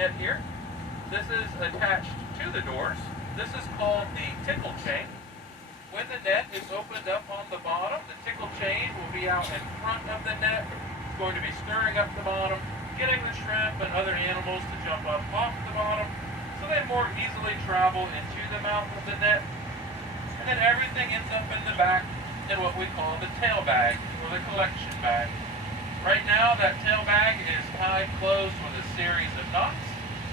net here. This is attached to the doors. This is called the tickle chain. When the net is opened up on the bottom, the tickle chain will be out in front of the net. It's going to be stirring up the bottom, getting the shrimp and other animals to jump up off the bottom so they more easily travel into the mouth of the net. And then everything ends up in the back in what we call the tail bag, or the collection bag. Right now, that tail bag is tied closed with a series of knots,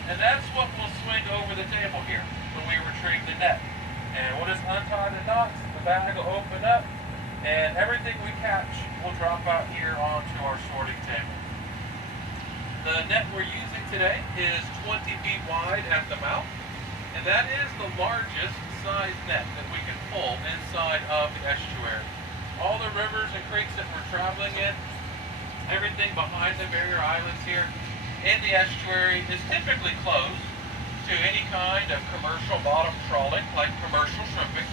and that's what will swing over the table here when we retrieve the net. And we'll just untie the knots, the bag will open up, and everything we catch will drop out here onto our sorting table. The net we're using today is 20 feet wide at the mouth, and that is the largest size net that we can pull inside of the estuary. All the rivers and creeks that we're traveling in, everything behind the barrier islands here in the estuary is typically closed to any kind of commercial bottom trawling like commercial shrimping,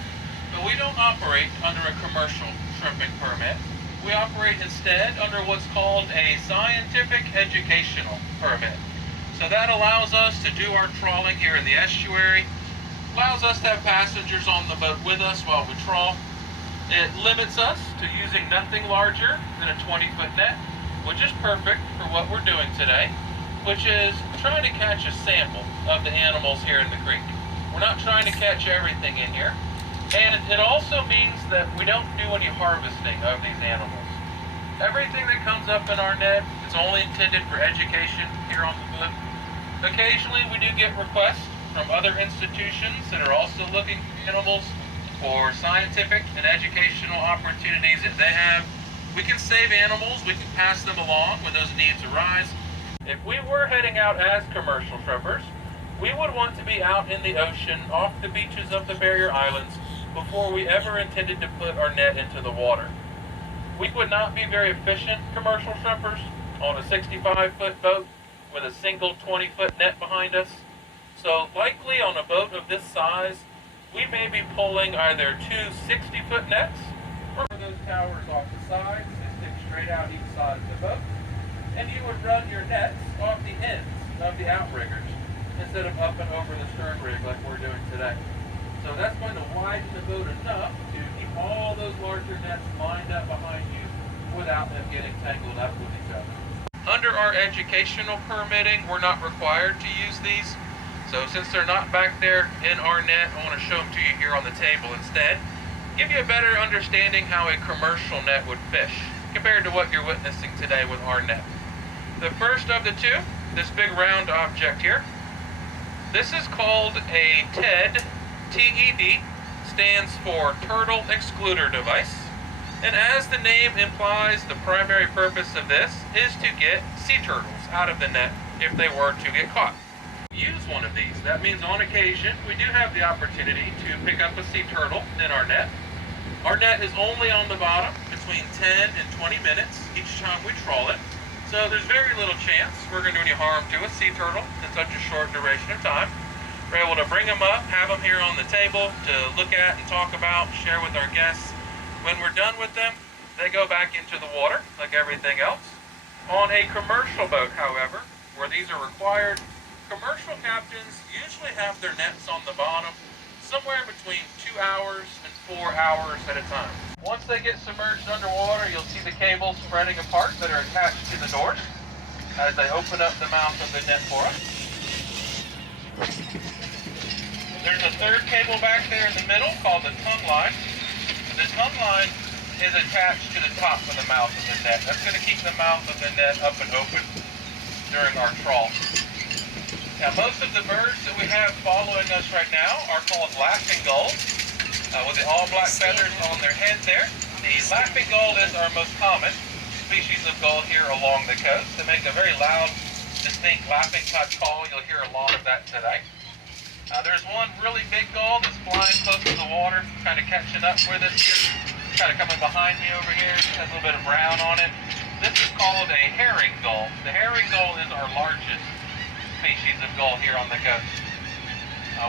but we don't operate under a commercial shrimping permit. We operate instead under what's called a scientific educational permit. So that allows us to do our trawling here in the estuary, allows us to have passengers on the boat with us while we trawl. It limits us to using nothing larger than a 20-foot net, which is perfect for what we're doing today, which is trying to catch a sample of the animals here in the creek. We're not trying to catch everything in here. And it also means that we don't do any harvesting of these animals. Everything that comes up in our net is only intended for education here on the boat. Occasionally we do get requests from other institutions that are also looking for animals for scientific and educational opportunities that they have. We can save animals, we can pass them along when those needs arise. If we were heading out as commercial shrimpers, we would want to be out in the ocean off the beaches of the barrier islands before we ever intended to put our net into the water. We would not be very efficient commercial shrimpers on a 65-foot boat with a single 20-foot net behind us. So likely on a boat of this size, we may be pulling either two 60-foot nets or those towers off the sides that stick straight out each side of the boat. And you would run your nets off the ends of the outriggers instead of up and over the stern rig like we're doing today. So that's going to widen the boat enough to keep all those larger nets lined up behind you without them getting tangled up with each other. Under our educational permitting, we're not required to use these. So since they're not back there in our net, I want to show them to you here on the table instead. Give you a better understanding how a commercial net would fish compared to what you're witnessing today with our net. The first of the two, this big round object here, this is called a TED. TED stands for Turtle Excluder Device. And as the name implies, the primary purpose of this is to get sea turtles out of the net if they were to get caught. Use one of these. That means on occasion we do have the opportunity to pick up a sea turtle in our net. Our net is only on the bottom between 10 and 20 minutes each time we trawl it. So there's very little chance we're going to do any harm to a sea turtle in such a short duration of time. We're able to bring them up, have them here on the table to look at and talk about, share with our guests. When we're done with them, they go back into the water like everything else. On a commercial boat, however, where these are required, commercial captains usually have their nets on the bottom somewhere between 2 hours and 4 hours at a time. Once they get submerged underwater, you'll see the cables spreading apart that are attached to the doors as they open up the mouth of the net for us. There's a third cable back there in the middle called the tongue line. The tongue line is attached to the top of the mouth of the net. That's going to keep the mouth of the net up and open during our trawl. Now, most of the birds that we have following us right now are called laughing gulls, with the all-black feathers on their head there. The laughing gull is our most common species of gull here along the coast. They make a very loud, distinct laughing type call. You'll hear a lot of that today. There's one really big gull that's flying close to the water, kind of catching up with us here, kind of coming behind me over here. It has a little bit of brown on it. This is called a herring gull. The herring gull is our largest species of gull here on the coast.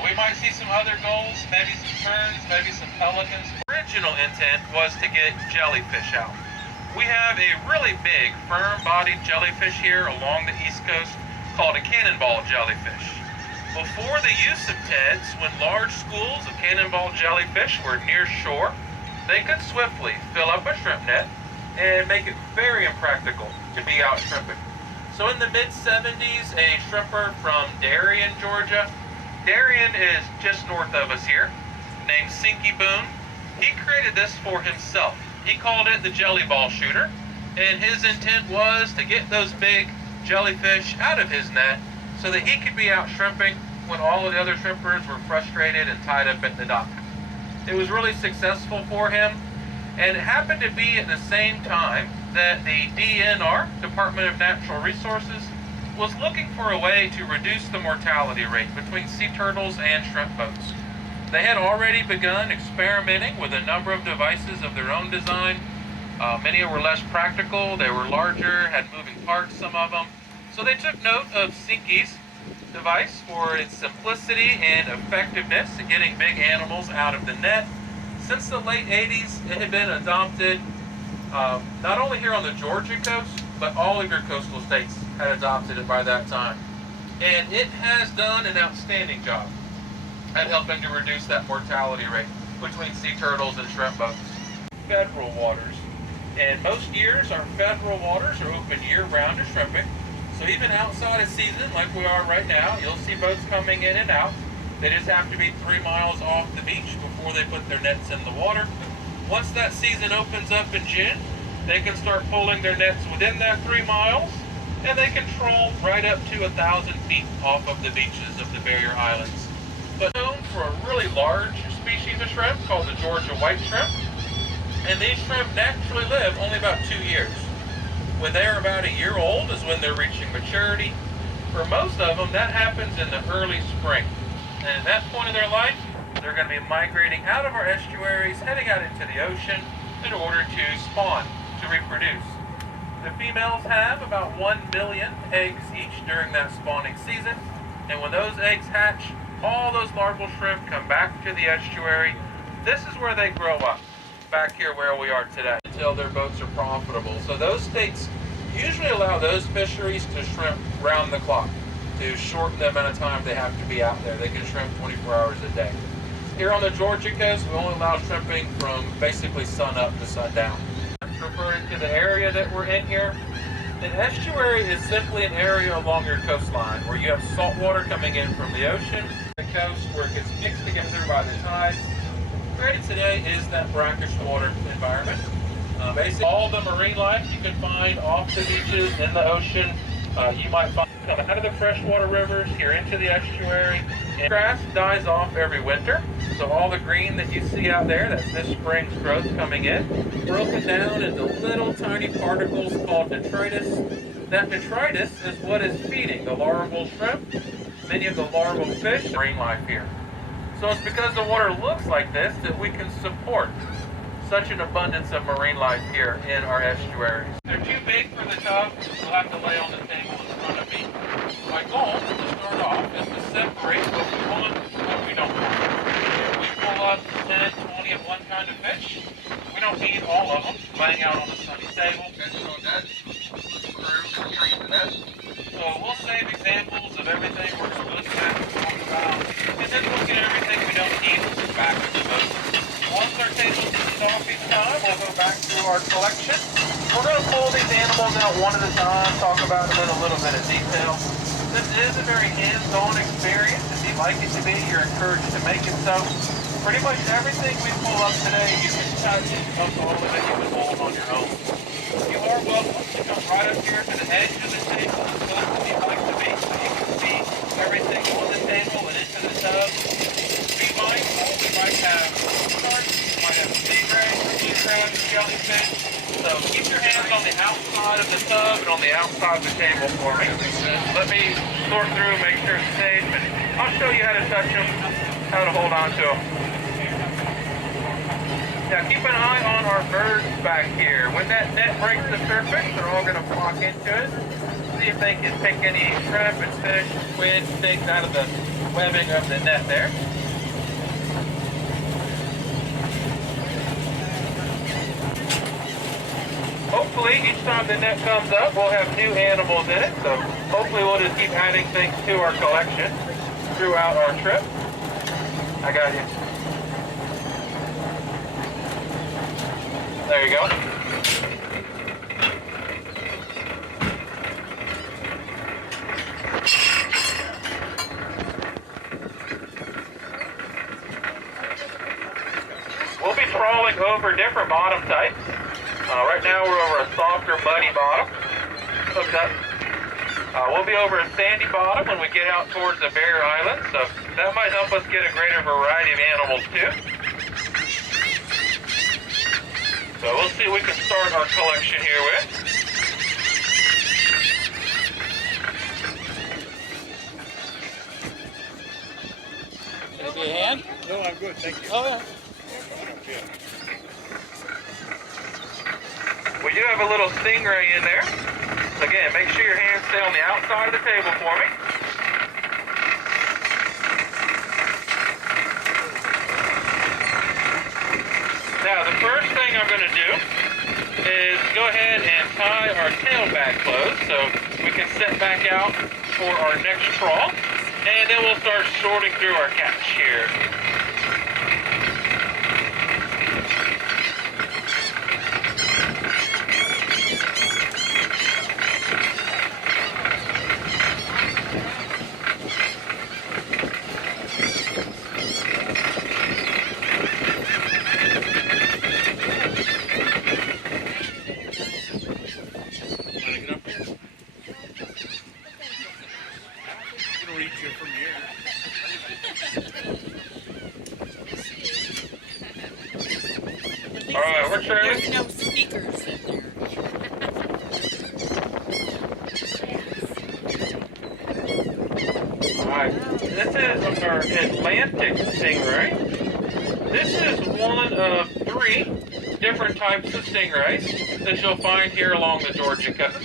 We might see some other gulls, maybe some terns, maybe some pelicans. The original intent was to get jellyfish out. We have a really big, firm-bodied jellyfish here along the east coast. called a cannonball jellyfish. Before the use of TEDs, when large schools of cannonball jellyfish were near shore, they could swiftly fill up a shrimp net and make it very impractical to be out shrimping. So in the mid-70s, a shrimper from Darien, Georgia, Darien is just north of us here, named Sinky Boone, he created this for himself. He called it the jelly ball shooter, and his intent was to get those big jellyfish out of his net so that he could be out shrimping when all of the other shrimpers were frustrated and tied up at the dock. It was really successful for him, and it happened to be at the same time that the DNR, Department of Natural Resources, was looking for a way to reduce the mortality rate between sea turtles and shrimp boats. They had already begun experimenting with a number of devices of their own design. Many were less practical, they were larger, had moving parts, some of them. So they took note of Sinky's device for its simplicity and effectiveness in getting big animals out of the net. Since the late 80s, it had been adopted not only here on the Georgia coast, but all of your coastal states had adopted it by that time. And it has done an outstanding job at helping to reduce that mortality rate between sea turtles and shrimp boats. Federal waters. And most years, our federal waters are open year-round to shrimping. So even outside of season, like we are right now, you'll see boats coming in and out. They just have to be 3 miles off the beach before they put their nets in the water. Once that season opens up in June, they can start pulling their nets within that 3 miles, and they can troll right up to 1,000 feet off of the beaches of the barrier islands. But known for a really large species of shrimp called the Georgia white shrimp, and these shrimp naturally live only about 2 years. When they're about a year old is when they're reaching maturity. For most of them, that happens in the early spring. And at that point in their life, they're going to be migrating out of our estuaries, heading out into the ocean in order to spawn, to reproduce. The females have about 1 million eggs each during that spawning season. And when those eggs hatch, all those larval shrimp come back to the estuary. This is where they grow up, back here where we are today, until their boats are profitable. So those states usually allow those fisheries to shrimp round the clock, to shorten the amount of time they have to be out there. They can shrimp 24 hours a day. Here on the Georgia coast, we only allow shrimping from basically sun up to sundown. Referring to the area that we're in here, an estuary is simply an area along your coastline where you have salt water coming in from the ocean, the coast where it gets mixed together by the tides. Created today is that brackish water environment. Basically, all the marine life you can find off the beaches, in the ocean, you might find coming out of the freshwater rivers here into the estuary. And grass dies off every winter, so all the green that you see out there, that's this spring's growth coming in, broken down into little tiny particles called detritus. That detritus is what is feeding the larval shrimp, many of the larval fish, marine life here. So it's because the water looks like this that we can support such an abundance of marine life here in our estuaries. They're too big for the tub, they'll have to lay on the table in front of me. My goal to start off is to separate what we want and what we don't want. If we pull up 10, 20 of one kind of fish, we don't need all of them laying out on the sunny table. So we'll save examples of everything we're supposed to have to talk about, and then look at everything we don't need back in the boat. Once our table is off each time, we'll go back to our collection. We're going to pull these animals out one at a time, talk about them in a little bit of detail. This is a very hands-on experience. If you'd like it to be, you're encouraged to make it so. Pretty much everything we pull up today, you can touch up all of it, you can hold on your own. You are welcome to come right up here to the edge of the table, as close as you'd like to be, so you can see everything on the table and into the tub. Be mindful, we might have sharks, we might have stingrays, blue crabs, jellyfish. So keep your hands on the outside of the tub and on the outside of the table for me. Let me sort through, make sure it's safe, and I'll show you how to touch them, how to hold on to them. Now keep an eye on our birds back here. When that net breaks the surface, they're all going to flock into it. See if they can pick any shrimp and fish, squid, snakes out of the webbing of the net there. hopefully each time the net comes up, we'll have new animals in it. So hopefully we'll just keep adding things to our collection throughout our trip. I got you. There you go. We'll be trawling over different bottom types. Right now we're over a softer, muddy bottom. Hooked up. We'll be over a sandy bottom when we get out towards the barrier island, so that might help us get a greater variety of animals too. So we'll see what we can start our collection here with. Can I give you a hand? No, I'm good, thank you. Oh, yeah. We do have a little stingray in there. So again, make sure your hands stay on the outside of the table for me. Now, the first thing I'm going to do is go ahead and tie our tail back closed so we can set back out for our next trawl. And then we'll start sorting through our catch here. Alright, we're turning. There's no speakers in there. Alright, this is our Atlantic stingray. This is one of 3 different types of stingrays that you'll find here along the Georgia coast.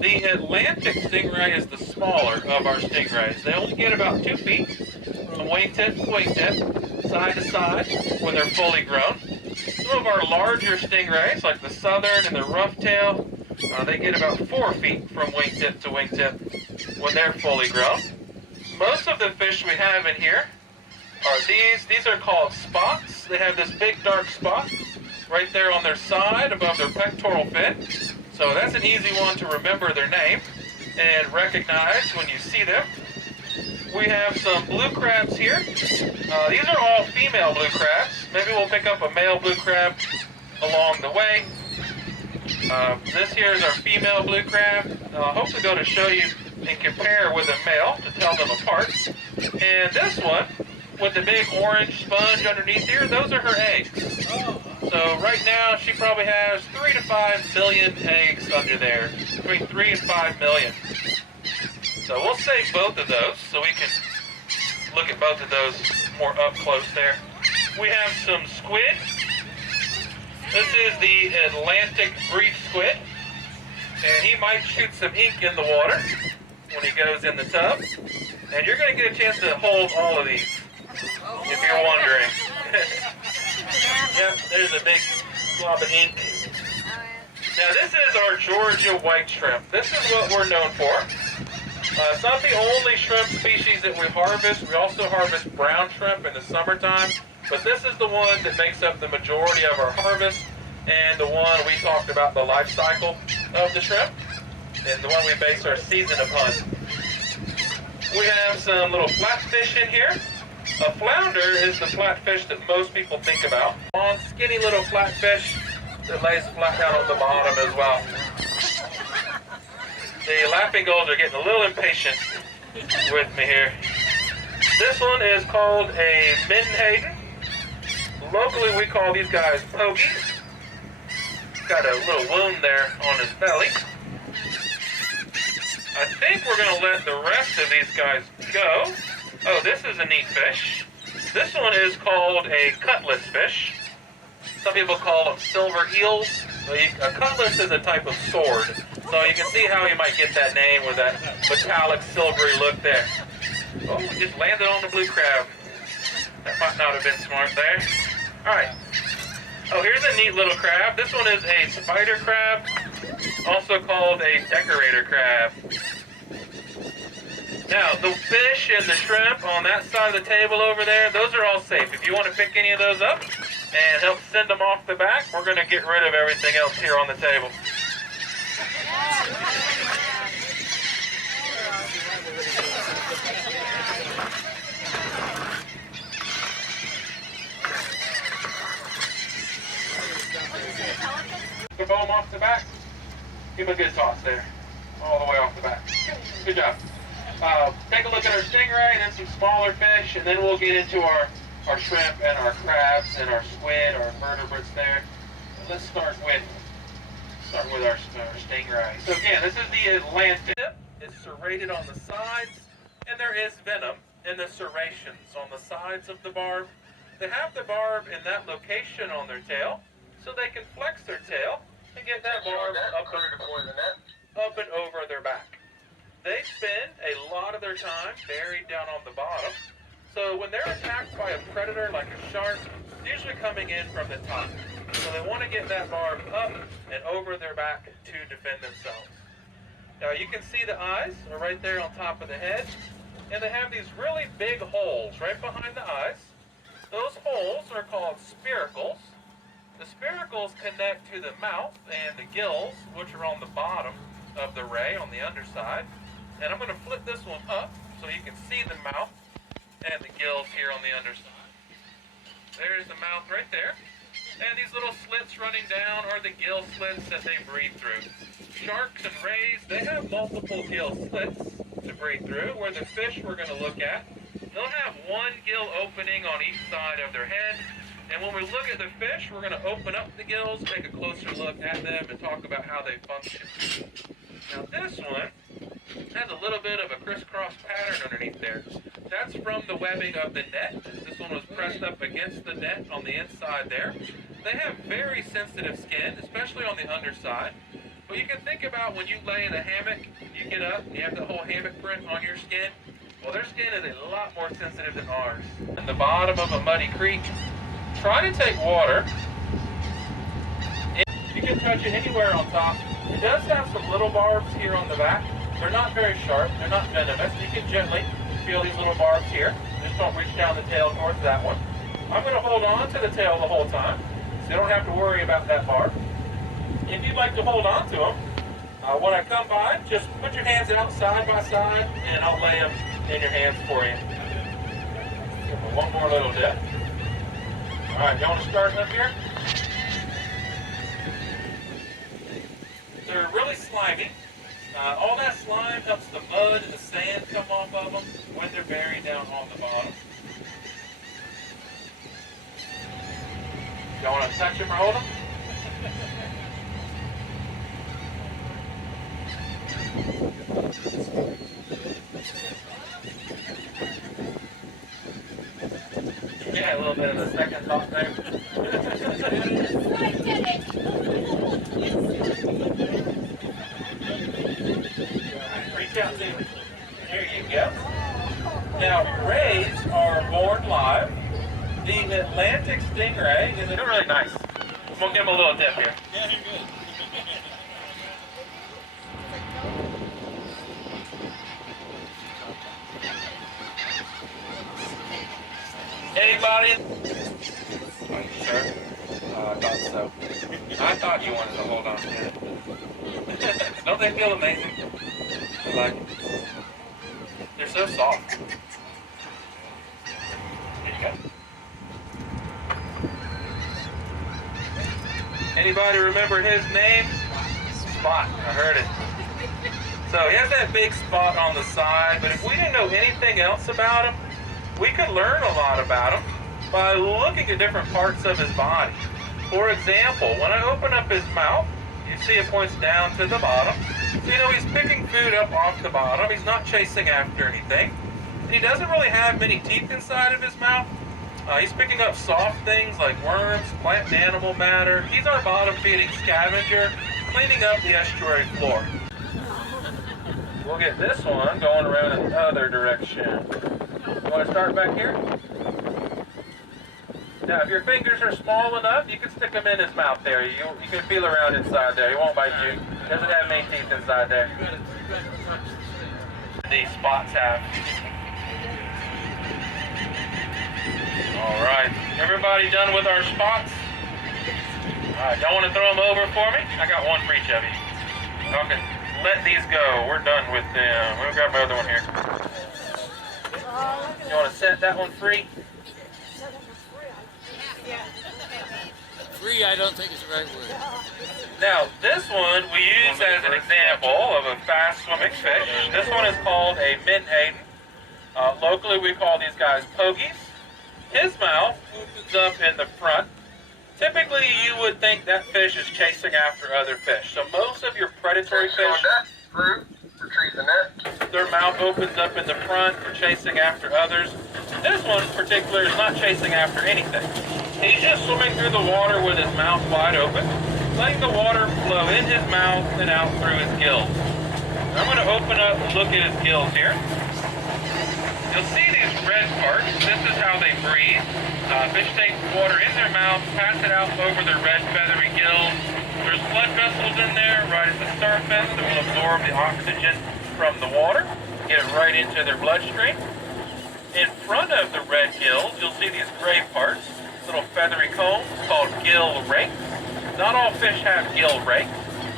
The Atlantic stingray is the smaller of our stingrays. They only get about 2 feet from wingtip to wingtip, side to side, when they're fully grown. Some of our larger stingrays, like the southern and the rough-tail, they get about 4 feet from wingtip to wingtip when they're fully grown. Most of the fish we have in here are these. These are called spots. They have this big dark spot right there on their side above their pectoral fin. So that's an easy one to remember their name and recognize when you see them. We have some blue crabs here. These are all female blue crabs. Maybe we'll pick up a male blue crab along the way. This here is our female blue crab. I'll hopefully be able to show you and compare with a male to tell them apart. And this one, with the big orange sponge underneath here, those are her eggs. So right now she probably has 3 to 5 million eggs under there. Between 3 and 5 million. So we'll save both of those so we can look at both of those more up close there. We have some squid. This is the Atlantic breed squid. And he might shoot some ink in the water when he goes in the tub. And you're going to get a chance to hold all of these, if you're wondering. Yep, there's a big blob of ink. Now this is our Georgia white shrimp. This is what we're known for. It's not the only shrimp species that we harvest. We also harvest brown shrimp in the summertime. But this is the one that makes up the majority of our harvest, and the one we talked about the life cycle of the shrimp, and the one we base our season upon. We have some little flatfish in here. A flounder is the flatfish that most people think about. Long, skinny little flatfish that lays flat down on the bottom as well. The laughing gulls are getting a little impatient with me here. This one is called a menhaden. Locally, we call these guys pogies. Got a little wound there on his belly. I think we're going to let the rest of these guys go. Oh, this is a neat fish. This one is called a cutlass fish. Some people call them silver eels. A cutlass is a type of sword. So you can see how you might get that name with that metallic silvery look there. Oh, we just landed on the blue crab. That might not have been smart there. Alright. Oh, here's a neat little crab. This one is a spider crab. also called a decorator crab. Now, the fish and the shrimp on that side of the table over there, those are all safe. If you want to pick any of those up and help send them off the back, we're going to get rid of everything else here on the table. The foam off the back. Give him a good toss there. All the way off the back. Good job. Take a look at our stingray and then some smaller fish, and then we'll get into our shrimp and our crabs and our squid, our vertebrates there. Let's start with our stingray. So again, this is the Atlantic. It's serrated on the sides, and there is venom in the serrations on the sides of the barb. They have the barb in that location on their tail, so they can flex their tail and get that barb up and over their back. They spend a lot of their time buried down on the bottom, so when they're attacked by a predator like a shark, it's usually coming in from the top. So they want to get that barb up and over their back to defend themselves. Now you can see the eyes are right there on top of the head, and they have these really big holes right behind the eyes. Those holes are called spiracles. The spiracles connect to the mouth and the gills, which are on the bottom of the ray on the underside. And I'm going to flip this one up so you can see the mouth and the gills here on the underside. There's the mouth right there. And these little slits running down are the gill slits that they breathe through. Sharks and rays, they have multiple gill slits to breathe through, where the fish we're going to look at, they'll have one gill opening on each side of their head. And when we look at the fish, we're going to open up the gills, take a closer look at them, and talk about how they function. Now this one has a little bit of a crisscross pattern underneath there. That's from the webbing of the net. This one was pressed up against the net on the inside there. They have very sensitive skin, especially on the underside. But you can think about when you lay in a hammock, you get up, you have the whole hammock print on your skin. Well, their skin is a lot more sensitive than ours. In the bottom of a muddy creek, try to take water. You can touch it anywhere on top. It does have some little barbs here on the back. They're not very sharp. They're not venomous. You can gently feel these little barbs here. Just don't reach down the tail towards that one. I'm going to hold on to the tail the whole time, so you don't have to worry about that barb. If you'd like to hold on to them, when I come by, just put your hands out side by side, and I'll lay them in your hands for you. Give them one more little dip. All right, you want to start up here? They're really slimy. All that slime helps the mud and the sand come off of them when they're buried down on the bottom. You want to touch them or hold them? Yeah, a little bit of the second thought there. Reach out to me. There you go. Now, rays are born live. The Atlantic stingray is really nice. I'm going to give him a little dip here. Yeah, you're good. Anybody? Are you sure? I thought so. I thought you wanted to hold on to it. Don't they feel amazing? Like, they're so soft. There you go. Anybody remember his name? Spot. I heard it. So he has that big spot on the side, but if we didn't know anything else about him, we could learn a lot about him by looking at different parts of his body. For example, when I open up his mouth, you see it points down to the bottom. So you know he's picking food up off the bottom. He's not chasing after anything. He doesn't really have many teeth inside of his mouth. He's picking up soft things like worms, plant and animal matter. He's our bottom-feeding scavenger, cleaning up the estuary floor. We'll get this one going around in the other direction. You want to start back here? Now, if your fingers are small enough, you can stick them in his mouth there. You can feel around inside there. He won't bite you. Doesn't have many teeth inside there. These spots have. All right, everybody done with our spots? All right, y'all want to throw them over for me? I got one for each of you. Y'all can let these go. We're done with them. We'll grab my other one here. You want to set that one free? Free, I don't think is the right word. Now, this one we use as an example of a fast swimming fish. This one is called a menhaden. Locally, we call these guys pogies. His mouth opens up in the front. Typically, you would think that fish is chasing after other fish. So most of your predatory fish, retrieve the net. their mouth opens up in the front, they're chasing after others. This one in particular is not chasing after anything. He's just swimming through the water with his mouth wide open, letting the water flow in his mouth and out through his gills. I'm going to open up and look at his gills here. You'll see these red parts. This is how they breathe. Fish take water in their mouth, pass it out over their red feathery gills. There's blood vessels in there right at the surface that will absorb the oxygen from the water, get it right into their bloodstream. In front of the red gills, you'll see these gray parts, little feathery combs called gill rakes. Not all fish have gill rakes.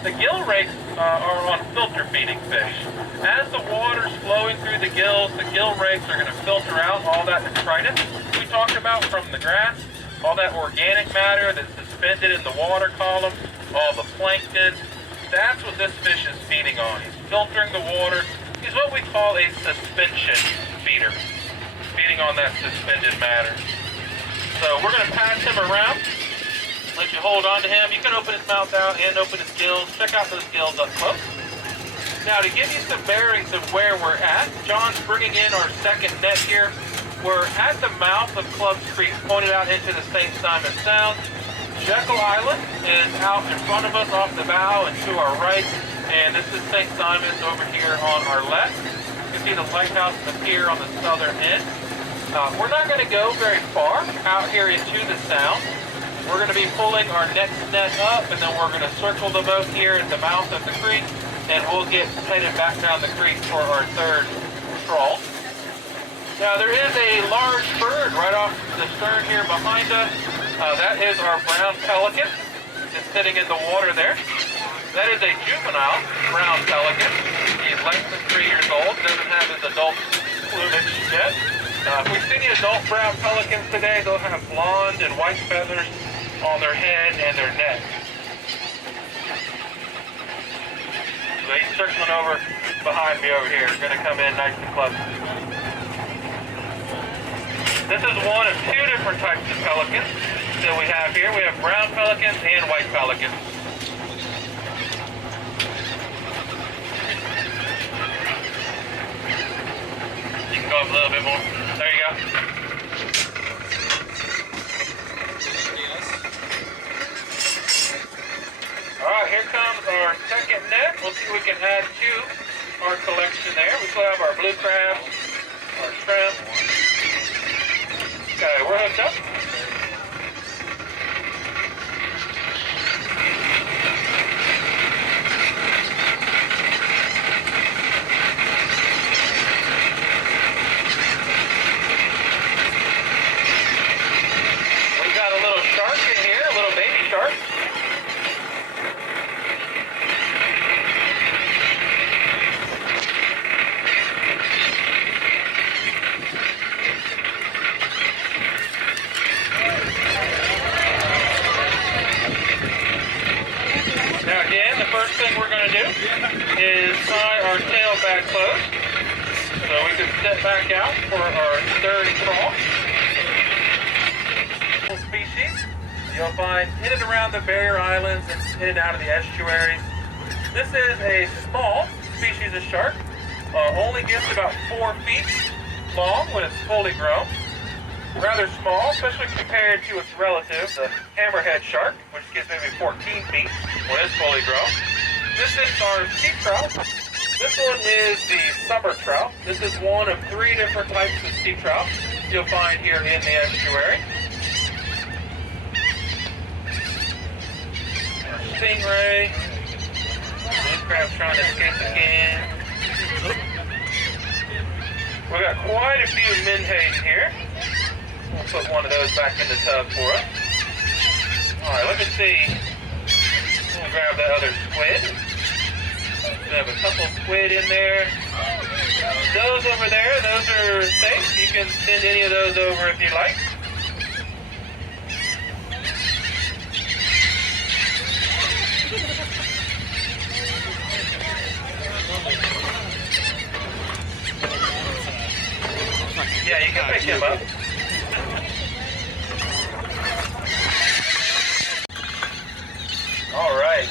The gill rakes are on filter feeding fish. As the water's flowing through the gills rakes are going to filter out all that detritus we talked about from the grass, all that organic matter that's suspended in the water column, all the plankton. That's what this fish is feeding on. He's filtering the water. He's what we call a suspension feeder, feeding on that suspended matter. So we're going to pass him around. Let you hold on to him. You can open his mouth out and open his gills. Check out those gills up close. Now, to give you some bearings of where we're at, John's bringing in our second net here. We're at the mouth of Clubs Creek, pointed out into the St. Simon Sound. Jekyll Island is out in front of us off the bow and to our right, and this is St. Simon's over here on our left. You can see the lighthouse up here on the southern end. We're not going to go very far out here into the sound. We're going to be pulling our next net up, and then we're going to circle the boat here at the mouth of the creek, and we'll get headed back down the creek for our third trawl. Now, there is a large bird right off the stern here behind us. That is our brown pelican. It's sitting in the water there. That is a juvenile brown pelican. He's less than 3 years old, doesn't have his adult plumage yet. If we see the adult brown pelicans today, they'll have blonde and white feathers on their head and their neck. So he's circling over behind me over here. Going to come in nice and close. This is one of two different types of pelicans that we have here. We have brown pelicans and white pelicans. You can go up a little bit more. There you go. All right, here comes our second net. We'll see if we can add to our collection there. We still have our blue crabs, our shrimp. Okay, we're hooked up. We've got a little shark in here, a little baby shark. Now again, the first thing we're going to do is tie our tail back closed so we can step back out for our third trawl. Species you'll find in and around the barrier islands and in and out of the estuaries. This is a small species of shark, only gets about 4 feet long when it's fully grown. Rather small, especially compared to its relative, the hammerhead shark, which gets maybe 14 feet when it's fully grown. This is our sea trout. This one is the summer trout. This is one of 3 different types of sea trout you'll find here in the estuary. Our stingray. crab's trying to escape the can. We got quite a few menhaden here. We'll put one of those back in the tub for us. Alright, let me see. We'll grab that other squid. We have a couple squid in there. Those over there, those are safe. You can send any of those over if you like. Yeah, you can pick him up. All right.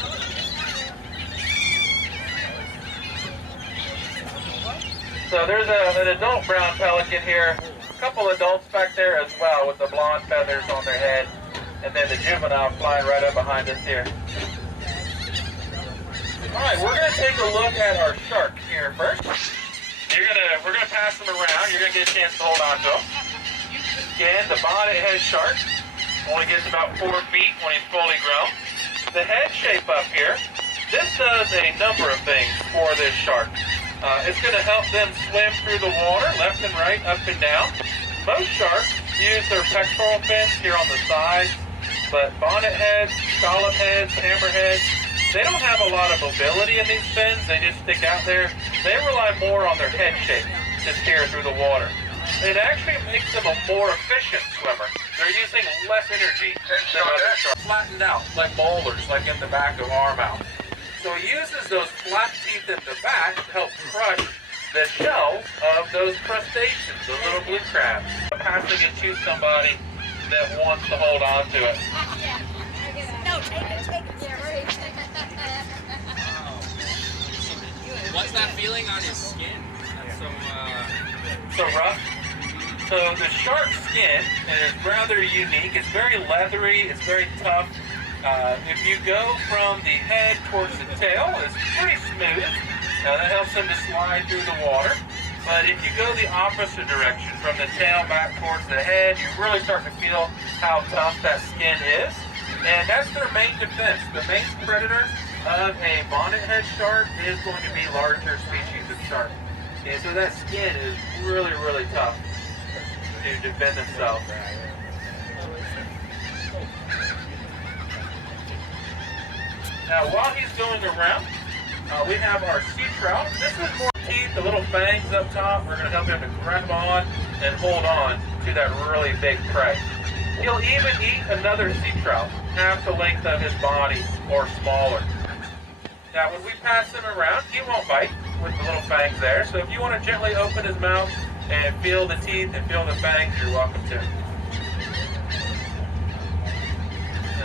So there's an adult brown pelican here. A couple adults back there as well with the blonde feathers on their head. And then the juvenile flying right up behind us here. All right, we're going to take a look at our shark here first. We're gonna pass them around. You're gonna get a chance to hold on to them. Again, the bonnet-head shark only gets about 4 feet when he's fully grown. The head shape up here, this does a number of things for this shark. It's gonna help them swim through the water, left and right, up and down. Most sharks use their pectoral fins here on the sides, but bonnet heads, scallop heads, hammerheads, they don't have a lot of mobility in these fins. They just stick out there. They rely more on their head shape to steer through the water. It actually makes them a more efficient swimmer. They're using less energy than other sharks. Flattened out like molars, like in the back of our mouth. So he uses those flat teeth in the back to help crush the shells of those crustaceans, the little blue crabs. Passing it to somebody that wants to hold on to it. No, take it. Yeah, right. What's that feeling on his skin? That's so rough. So the shark skin is rather unique. It's very leathery. It's very tough. If you go from the head towards the tail, it's pretty smooth. That helps them to slide through the water. But if you go the opposite direction, from the tail back towards the head, you really start to feel how tough that skin is. And that's their main defense. The main predator of a bonnet-head shark is going to be larger species of shark. And so that skin is really, really tough to defend themselves. Now, while he's going around, we have our sea trout. This is more teeth, the little fangs up top. We're going to help him to grab on and hold on to that really big prey. He'll even eat another sea trout, half the length of his body or smaller. Now, when we pass him around, he won't bite with the little fangs there. So if you want to gently open his mouth and feel the teeth and feel the fangs, you're welcome to.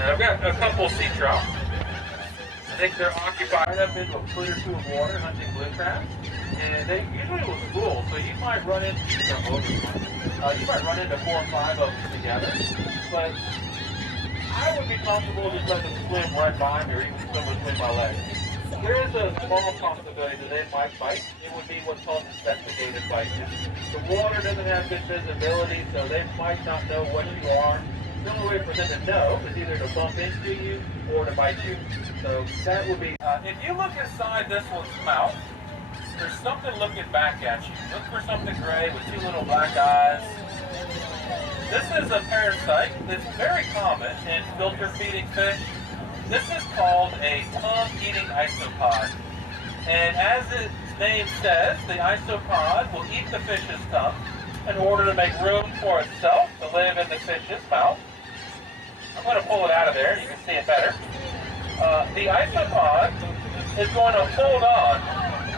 I've got a couple sea trout. I think they're occupied up into a foot or two of water hunting blue crabs. And they usually will school, so you might run into you might run into 4 or 5 of them together. But I would be comfortable just letting them swim right by me or even swim between my legs. There is a small possibility that they might bite. It would be what's called investigative bite. The water doesn't have good visibility, so they might not know what you are. The only way for them to know is either to bump into you or to bite you. So that would be, if you look inside this one's mouth, there's something looking back at you. Look for something gray with 2 little black eyes. This is a parasite that's very common in filter feeding fish. This is called a tongue-eating isopod. And as its name says, the isopod will eat the fish's tongue in order to make room for itself to live in the fish's mouth. I'm going to pull it out of there. You can see it better. The isopod is going to hold on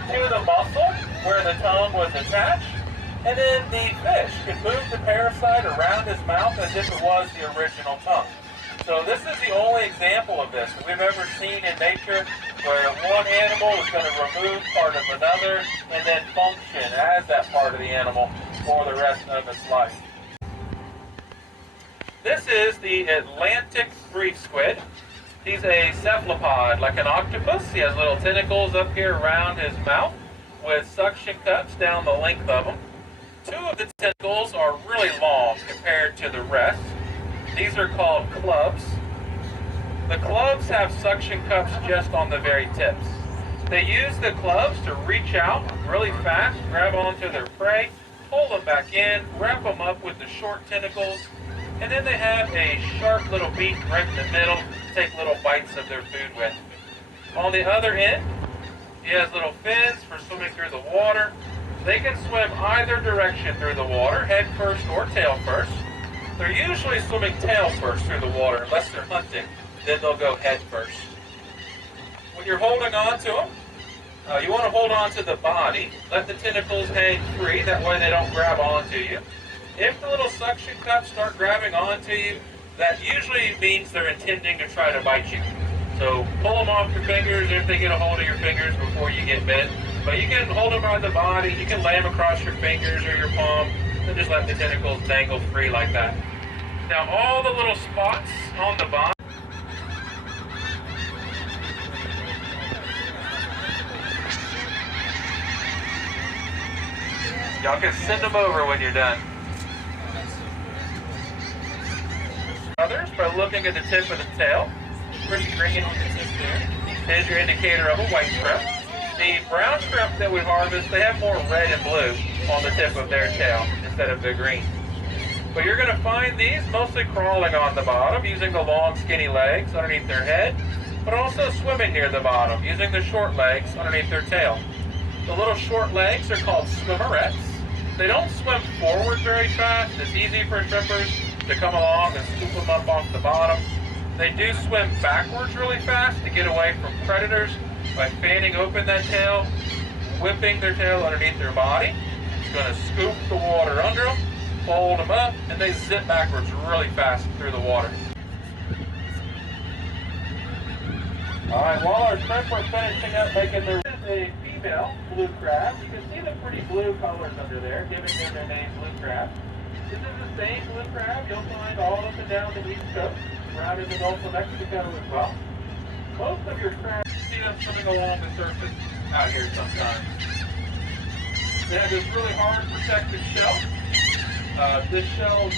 to the muscle where the tongue was attached, and then the fish can move the parasite around his mouth as if it was the original tongue. So this is the only example of this that we've ever seen in nature where one animal is going to remove part of another and then function as that part of the animal for the rest of its life. This is the Atlantic reef squid. He's a cephalopod, like an octopus. He has little tentacles up here around his mouth with suction cups down the length of them. 2 of the tentacles are really long compared to the rest. These are called clubs. The clubs have suction cups just on the very tips. They use the clubs to reach out really fast, grab onto their prey, pull them back in, wrap them up with the short tentacles, and then they have a sharp little beak right in the middle to take little bites of their food with. On the other end, he has little fins for swimming through the water. They can swim either direction through the water, head first or tail first. They're usually swimming tail first through the water, unless they're hunting. Then they'll go head first. When you're holding on to them, you want to hold on to the body. Let the tentacles hang free. That way they don't grab onto you. If the little suction cups start grabbing onto you, that usually means they're intending to try to bite you. So pull them off your fingers if they get a hold of your fingers before you get bit. But you can hold them by the body. You can lay them across your fingers or your palm and just let the tentacles dangle free like that. Now all the little spots on the body, y'all can send them over when you're done. Others by looking at the tip of the tail. Pretty green on the tip there. Is your indicator of a white shrimp. The brown shrimp that we harvest, they have more red and blue on the tip of their tail instead of the green. But you're going to find these mostly crawling on the bottom, using the long skinny legs underneath their head, but also swimming near the bottom, using the short legs underneath their tail. The little short legs are called swimmerettes. They don't swim forward very fast. It's easy for shrimpers to come along and scoop them up off the bottom. They do swim backwards really fast to get away from predators by fanning open that tail, whipping their tail underneath their body. It's going to scoop the water under them, fold them up, and they zip backwards really fast through the water. All right, while our shrimp are finishing up making their... This is a female blue crab. You can see the pretty blue colors under there, giving them their name blue crab. This is the same blue crab you'll find all up and down the East Coast, around in the Gulf of Mexico as well. Most of your crabs, you see them swimming along the surface out here sometimes. They have this really hard protective shell. This shell is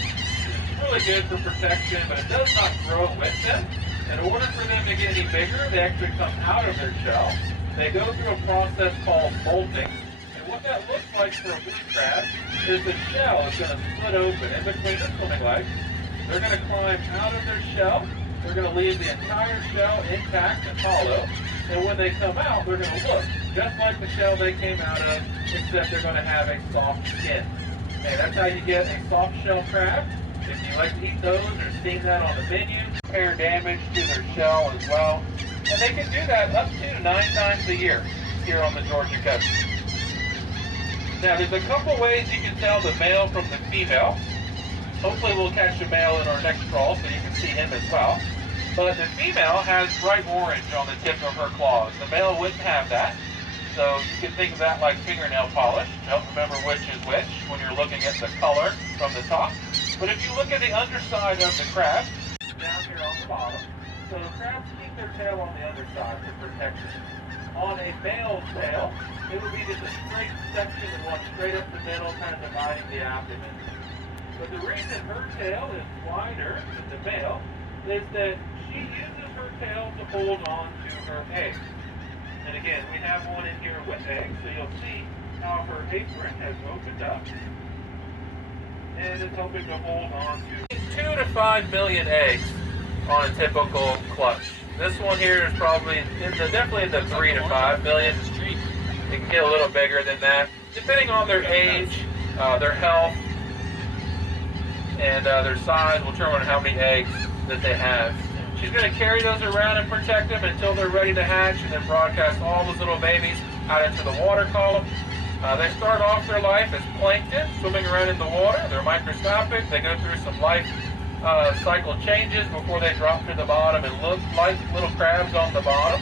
really good for protection, but it does not grow with them. In order for them to get any bigger, they actually come out of their shell. They go through a process called molting. And what that looks like for a blue crab is the shell is going to split open in between the swimming legs. They're going to climb out of their shell. They're going to leave the entire shell intact and hollow. And when they come out, they're going to look just like the shell they came out of, except they're going to have a soft skin. And that's how you get a soft shell crab. If you like to eat those or seen that on the menu, repair damage to their shell as well. And they can do that up to 9 times a year here on the Georgia coast. Now, there's a couple ways you can tell the male from the female. Hopefully we'll catch the male in our next trawl so you can see him as well. But the female has bright orange on the tip of her claws. The male wouldn't have that. So you can think of that like fingernail polish. Don't remember which is which when you're looking at the color from the top. But if you look at the underside of the crab, down here on the bottom, so crabs keep their tail on the underside for protection. On a male's tail, it would be just a straight section that runs straight up the middle, kind of dividing the abdomen. But the reason her tail is wider than the male is that she uses her tail to hold on to her eggs. And again, we have one in here with eggs, so you'll see how her apron has opened up. And it's hoping to hold on to 2 to 5 million eggs on a typical clutch. This one here is probably definitely in the 3 to 5 million. It can get a little bigger than that, depending on their age, their health, and their size will determine how many eggs that they have. She's going to carry those around and protect them until they're ready to hatch, and then broadcast all those little babies out into the water column. They start off their life as plankton, swimming around in the water. They're microscopic. They go through some life cycle changes before they drop to the bottom and look like little crabs on the bottom.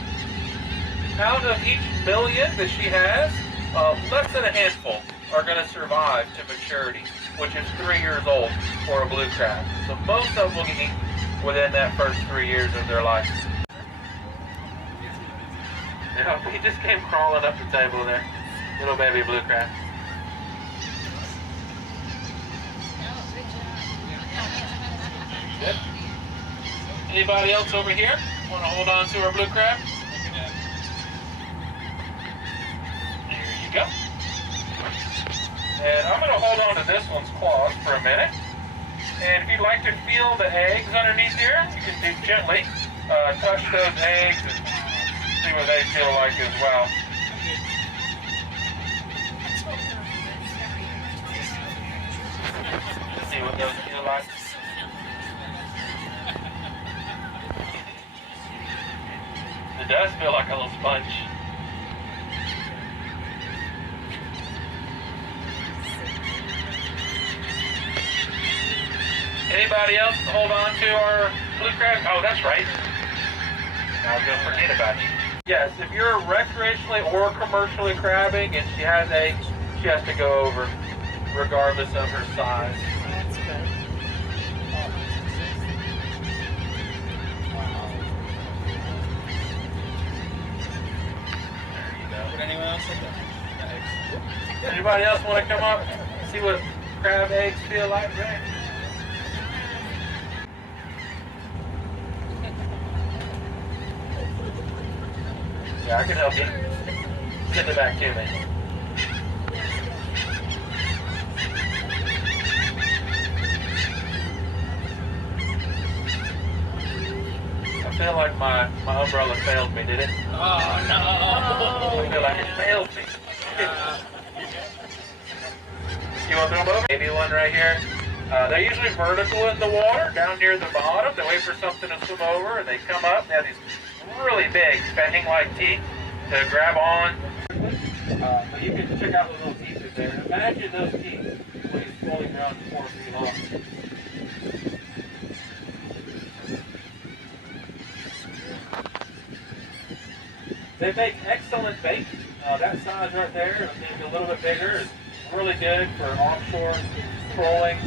Out of each million that she has, less than a handful are going to survive to maturity, which is 3 years old for a blue crab. So most of them will get eaten within that first 3 years of their life. Now, he just came crawling up the table there. Little baby blue crab. Good. Anybody else over here want to hold on to our blue crab? go. And I'm going to hold on to this one's claws for a minute. And if you'd like to feel the eggs underneath here, you can do gently touch those eggs and see what they feel like as well. See what those feel like. It does feel like a little sponge. Anybody else hold on to our blue crab? Oh, that's right. I was going to forget about you. Yes, if you're recreationally or commercially crabbing and she has eggs, she has to go over, regardless of her size. That's good. There you go. Would anyone else like that? Anybody else want to come up see what crab eggs feel like, Ray? Yeah, I can help you. Send it back to me. I feel like my umbrella failed me, did it? Oh no! I feel like it failed me. You want to throw them over? Maybe one right here. They're usually vertical in the water, down near the bottom. They wait for something to swim over, and they come up. They have these really big, fang-like teeth to grab on. But you can check out the little teeth in there. Imagine those teeth when he's fully grown 4 feet long. They make excellent bait. That size right there, maybe a little bit bigger, is really good for offshore trolling.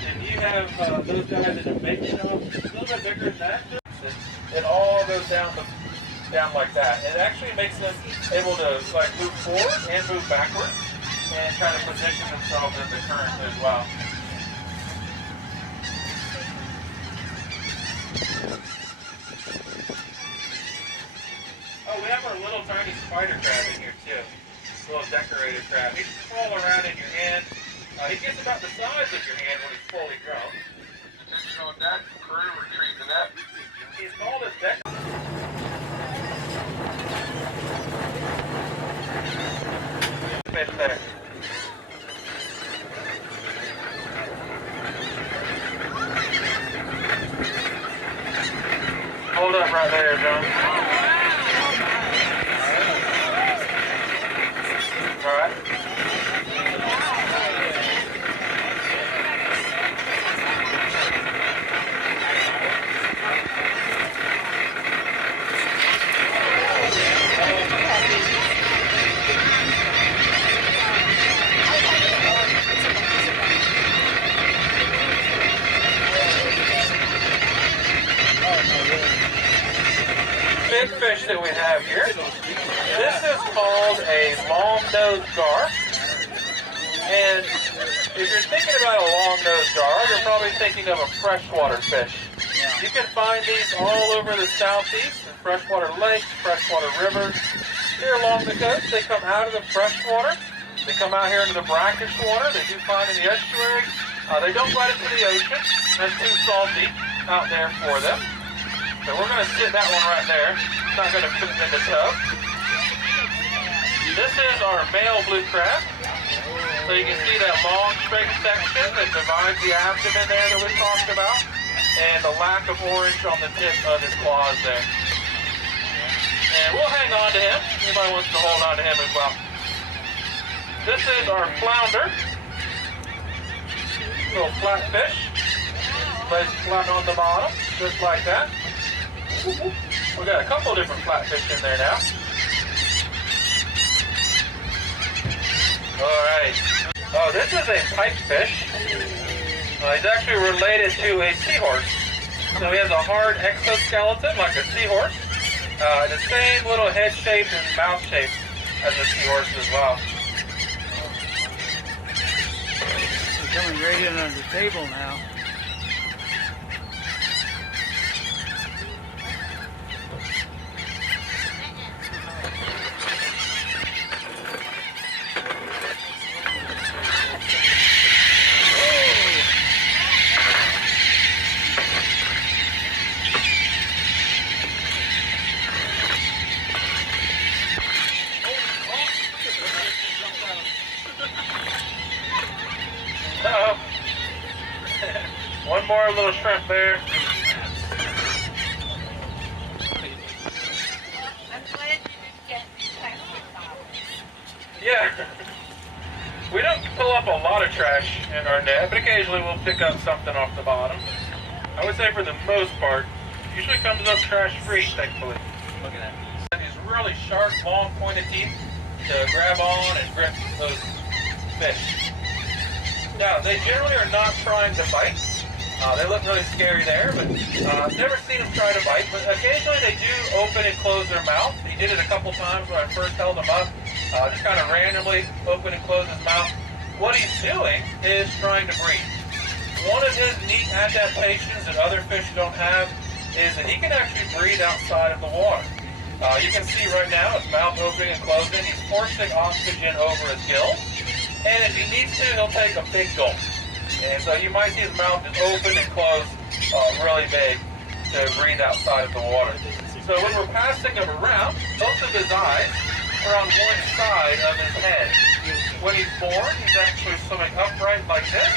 If you have those guys in a bait shop, a little bit bigger than that, it all goes down like that. It actually makes them able to like move forward and move backwards and kind of position themselves in the current as well. Oh, we have our little tiny spider crab in here too. Little decorated crab. He can crawl around in your hand. He gets about the size of your hand when he's fully grown. Attention on deck, crew, retrieve the net. He's called a deck. Fish there. Hold up right there, John. All right. Big fish that we have here. This is called a long-nosed gar. And if you're thinking about a long-nosed gar, you're probably thinking of a freshwater fish. You can find these all over the southeast in freshwater lakes, freshwater rivers. Here along the coast, they come out of the freshwater. They come out here into the brackish water. They do fine in the estuary. They don't run into the ocean. That's too salty out there for them. So we're going to sit that one right there. It's not going to fit in the tub. This is our male blue crab. So you can see that long straight section that divides the abdomen there that we talked about. And the lack of orange on the tip of his claws there. And we'll hang on to him. Anybody wants to hold on to him as well. This is our flounder. Little flat fish. Lays flat on the bottom, just like that. We got a couple different flatfish in there now. All right. Oh, this is a pipefish. He's actually related to a seahorse. So he has a hard exoskeleton like a seahorse. The same little head shape and mouth shape as a seahorse as well. They're coming right in under the table now. One more little shrimp there. I'm glad you didn't get plastic bottles. Yeah. We don't pull up a lot of trash in our net, but occasionally we'll pick up something off the bottom. I would say for the most part, usually comes up trash-free, thankfully. Look at that. These really sharp, long, pointed teeth to grab on and grip those fish. Now, they generally are not trying to bite. They look really scary there, but I've never seen them try to bite. But occasionally they do open and close their mouth. He did it a couple times when I first held him up. Just kind of randomly open and close his mouth. What he's doing is trying to breathe. One of his neat adaptations that other fish don't have is that he can actually breathe outside of the water. You can see right now his mouth opening and closing. He's forcing oxygen over his gills. And if he needs to, he'll take a big gulp. And so you might see his mouth just open and close really big to breathe outside of the water. So when we're passing him around, both of his eyes are on one side of his head. When he's born, he's actually swimming upright like this.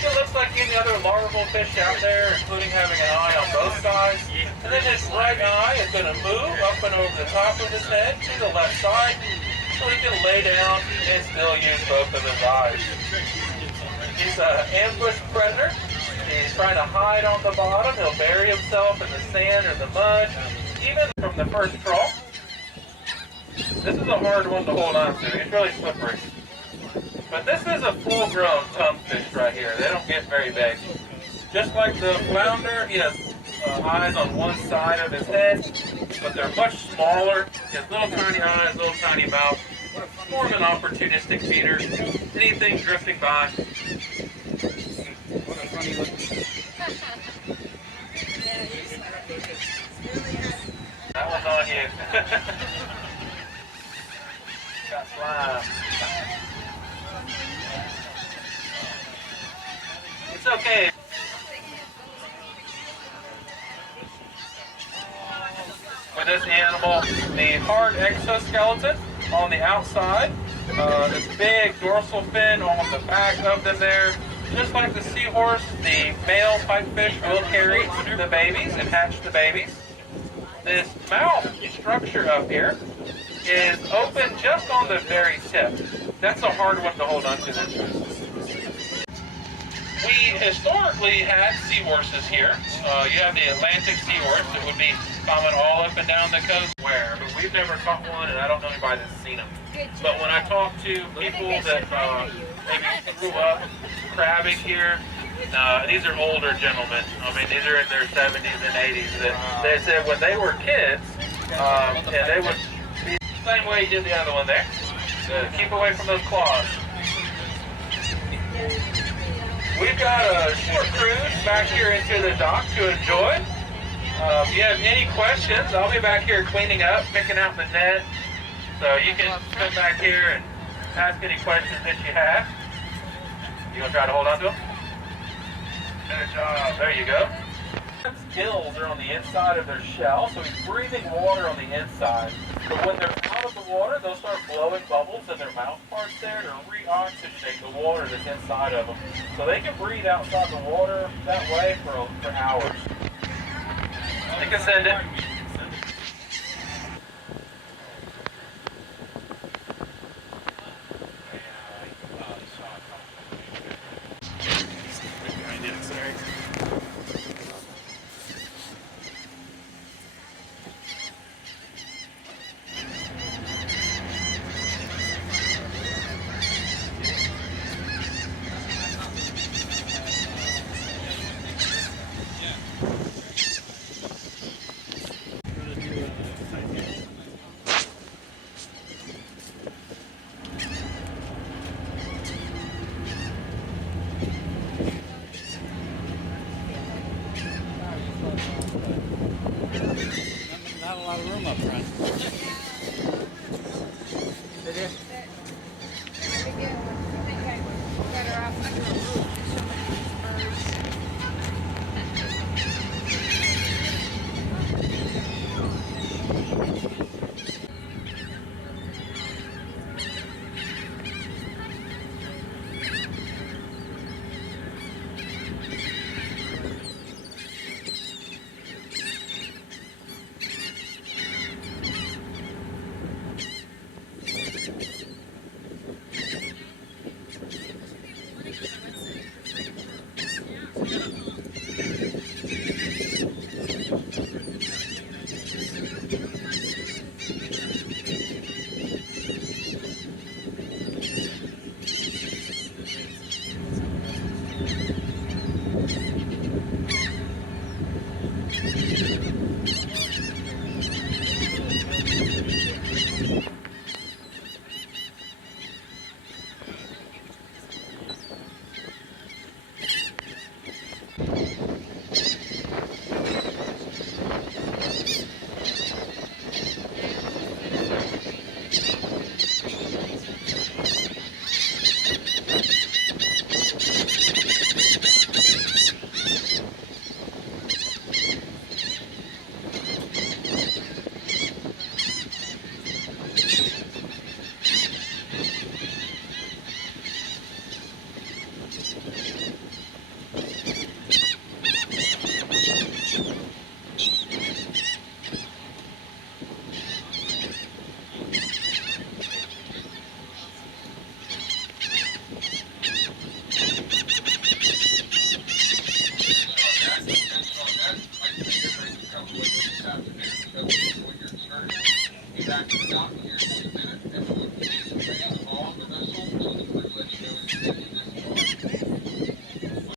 It looks like any other larval fish out there, including having an eye on both sides. And then his right eye is going to move up and over the top of his head to the left side, so he can lay down and still use both of his eyes. He's an ambush predator. He's trying to hide on the bottom. He'll bury himself in the sand or the mud, even from the first trawl. This is a hard one to hold on to. He's really slippery. But this is a full-grown tonguefish right here. They don't get very big. Just like the flounder, he has eyes on one side of his head, but they're much smaller. He has little tiny eyes, little tiny mouth. More of an opportunistic feeder. Anything drifting by. That one's on you. Got slime. It's okay. For this animal, the hard exoskeleton on the outside, this big dorsal fin on the back of them there. Just like the seahorse, the male pipefish will carry the babies and hatch the babies. This mouth structure up here is open just on the very tip. That's a hard one to hold on to. We historically had seahorses here. You have the Atlantic seahorse that would be common all up and down the coast. But we've never caught one, and I don't know anybody that's seen them. But when I talk to people that maybe grew up crabbing here, these are older gentlemen. I mean, these are in their 70s and 80s. They said when they were kids, and they would be the same way you did the other one there. Keep away from those claws. We've got a short cruise back here into the dock to enjoy. If you have any questions, I'll be back here cleaning up, picking out the net. So you can come back here and ask any questions that you have. You gonna try to hold on to them? Good job. There you go. His gills are on the inside of their shell, so he's breathing water on the inside. But when they're out of the water, they'll start blowing bubbles in their mouth parts there to reoxygenate the water that's inside of them. So they can breathe outside the water that way for hours. They can send it. Not a lot of room up front.